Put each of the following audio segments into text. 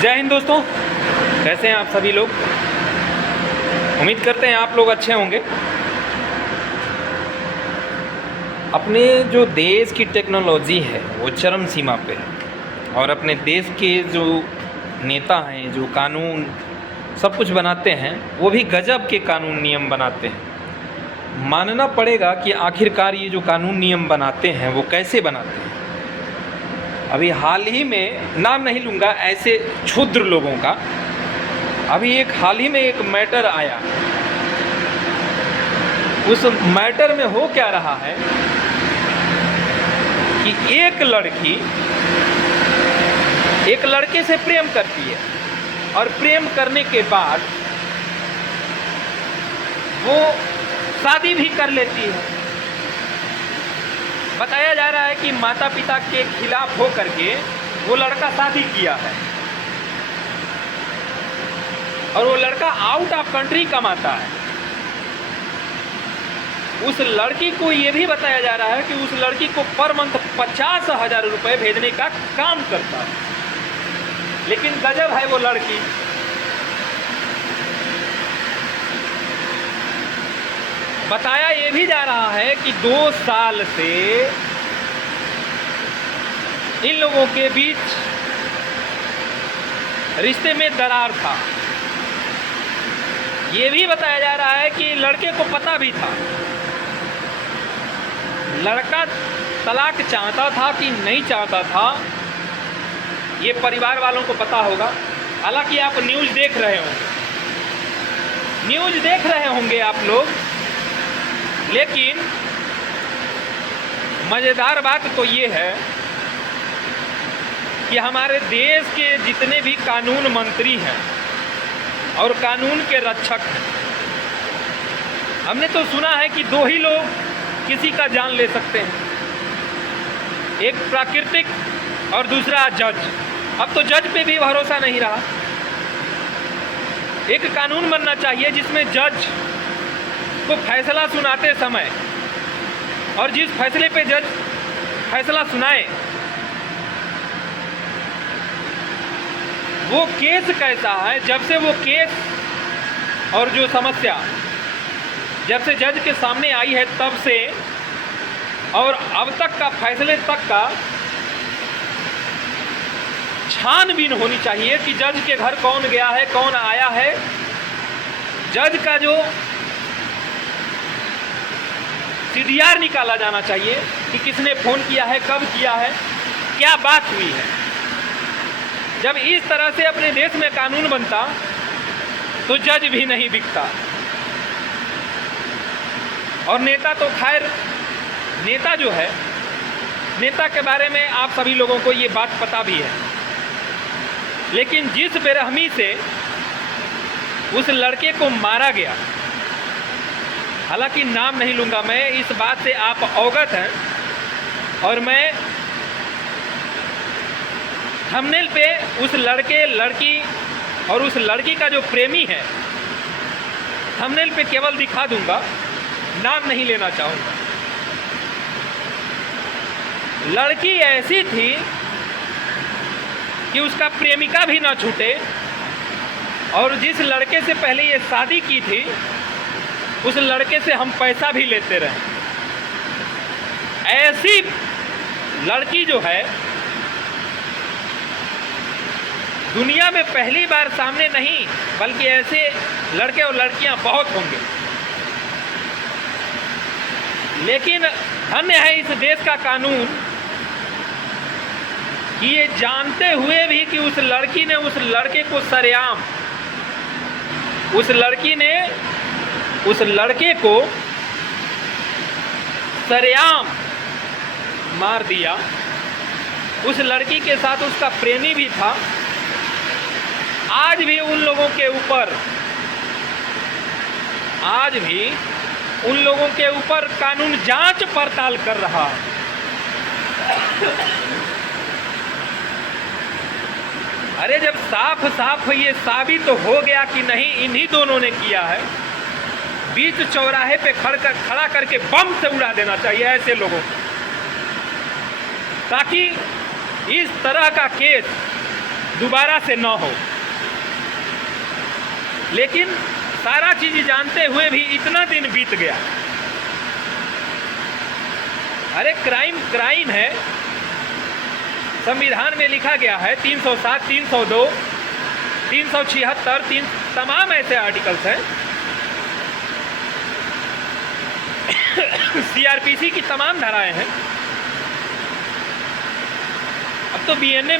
जय हिंद दोस्तों, कैसे हैं आप सभी लोग। उम्मीद करते हैं आप लोग अच्छे होंगे। अपने जो देश की टेक्नोलॉजी है वो चरम सीमा पे है और अपने देश के जो नेता हैं, जो कानून सब कुछ बनाते हैं, वो भी गजब के कानून नियम बनाते हैं। मानना पड़ेगा कि आखिरकार ये जो कानून नियम बनाते हैं वो कैसे बनाते हैं। अभी हाल ही में, नाम नहीं लूँगा ऐसे क्षुद्र लोगों का, अभी एक हाल ही में एक मैटर आया। उस मैटर में हो क्या रहा है कि एक लड़की एक लड़के से प्रेम करती है और प्रेम करने के बाद वो शादी भी कर लेती है। बताया जा रहा है कि माता पिता के खिलाफ हो करके वो लड़का शादी किया है और वो लड़का आउट ऑफ कंट्री कमाता है। उस लड़की को ये भी बताया जा रहा है कि उस लड़की को पर मंथ 50,000 रुपये भेजने का काम करता है। लेकिन गजब है वो लड़की। बताया ये भी जा रहा है कि 2 साल से इन लोगों के बीच रिश्ते में दरार था। ये भी बताया जा रहा है कि लड़के को पता भी था। लड़का तलाक चाहता था कि नहीं चाहता था, ये परिवार वालों को पता होगा। हालांकि आप न्यूज़ देख रहे होंगे आप लोग, लेकिन मज़ेदार बात तो ये है कि हमारे देश के जितने भी कानून मंत्री हैं और कानून के रक्षक हैं, हमने तो सुना है कि 2 ही लोग किसी का जान ले सकते हैं, एक प्राकृतिक और दूसरा जज। अब तो जज पे भी भरोसा नहीं रहा। एक कानून बनना चाहिए जिसमें जज को फैसला सुनाते समय और जिस फैसले पे जज फैसला सुनाए वो केस कैसा है, जब से वो केस और जो समस्या जब से जज के सामने आई है तब से और अब तक का फैसले तक का छानबीन होनी चाहिए कि जज के घर कौन गया है, कौन आया है। जज का जो CDR निकाला जाना चाहिए कि किसने फ़ोन किया है, कब किया है, क्या बात हुई है। जब इस तरह से अपने देश में कानून बनता तो जज भी नहीं बिकता। और नेता तो खैर, नेता जो है, नेता के बारे में आप सभी लोगों को ये बात पता भी है। लेकिन जिस बेरहमी से उस लड़के को मारा गया, हालांकि नाम नहीं लूँगा मैं, इस बात से आप अवगत हैं और मैं थंबनेल पे उस लड़के, लड़की और उस लड़की का जो प्रेमी है थंबनेल पे केवल दिखा दूंगा, नाम नहीं लेना चाहूँगा। लड़की ऐसी थी कि उसका प्रेमिका भी ना छूटे और जिस लड़के से पहले ये शादी की थी उस लड़के से हम पैसा भी लेते रहे। ऐसी लड़की जो है दुनिया में पहली बार सामने नहीं, बल्कि ऐसे लड़के और लड़कियां बहुत होंगे। लेकिन धन्य है इस देश का कानून कि ये जानते हुए भी कि उस लड़की ने उस लड़के को सरेआम, उस लड़की ने उस लड़के को सरेआम मार दिया। उस लड़की के साथ उसका प्रेमी भी था। आज भी उन लोगों के ऊपर कानून जांच पड़ताल कर रहा है। अरे जब साफ साफ ये साबित तो हो गया कि नहीं इन्हीं दोनों ने किया है, बीच चौराहे पे खड़ा करके बम से उड़ा देना चाहिए ऐसे लोगों को, ताकि इस तरह का केस दोबारा से न हो। लेकिन सारा चीज़ जानते हुए भी इतना दिन बीत गया। अरे क्राइम है, संविधान में लिखा गया है 307, 302, 376, तमाम ऐसे आर्टिकल्स हैं। सीआरपीसी की तमाम धाराएं हैं। अब तो बीएनए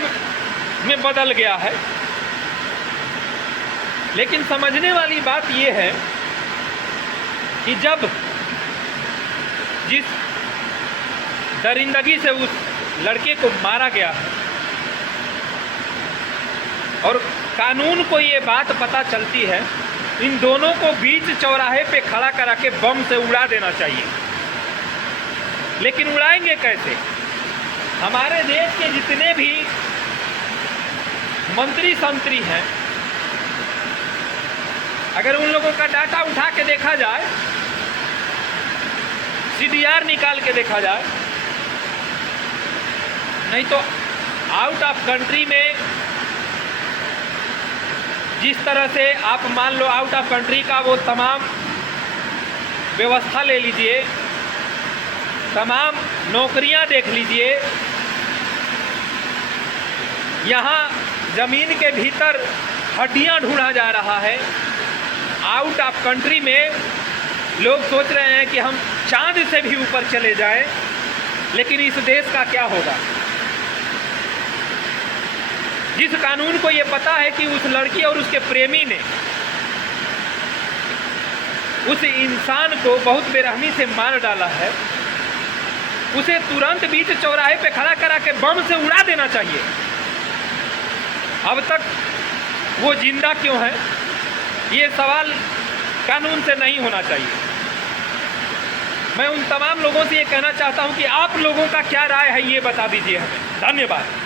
में बदल गया है। लेकिन समझने वाली बात यह है कि जब जिस दरिंदगी से उस लड़के को मारा गया है और कानून को ये बात पता चलती है, इन दोनों को बीच चौराहे पे खड़ा करा के बम से उड़ा देना चाहिए। लेकिन उड़ाएंगे कैसे? हमारे देश के जितने भी मंत्री संतरी हैं, अगर उन लोगों का डाटा उठा के देखा जाए, सीडीआर निकाल के देखा जाए, नहीं तो आउट ऑफ कंट्री में जिस तरह से आप मान लो आउट ऑफ कंट्री का वो तमाम व्यवस्था ले लीजिए, तमाम नौकरियां देख लीजिए। यहाँ ज़मीन के भीतर हड्डियां ढूंढा जा रहा है। आउट ऑफ कंट्री में लोग सोच रहे हैं कि हम चांद से भी ऊपर चले जाएं, लेकिन इस देश का क्या होगा? जिस कानून को ये पता है कि उस लड़की और उसके प्रेमी ने उस इंसान को बहुत बेरहमी से मार डाला है, उसे तुरंत बीच चौराहे पे खड़ा करा के बम से उड़ा देना चाहिए। अब तक वो जिंदा क्यों है? ये सवाल कानून से नहीं होना चाहिए। मैं उन तमाम लोगों से ये कहना चाहता हूं कि आप लोगों का क्या राय है, ये बता दीजिए हमें। धन्यवाद।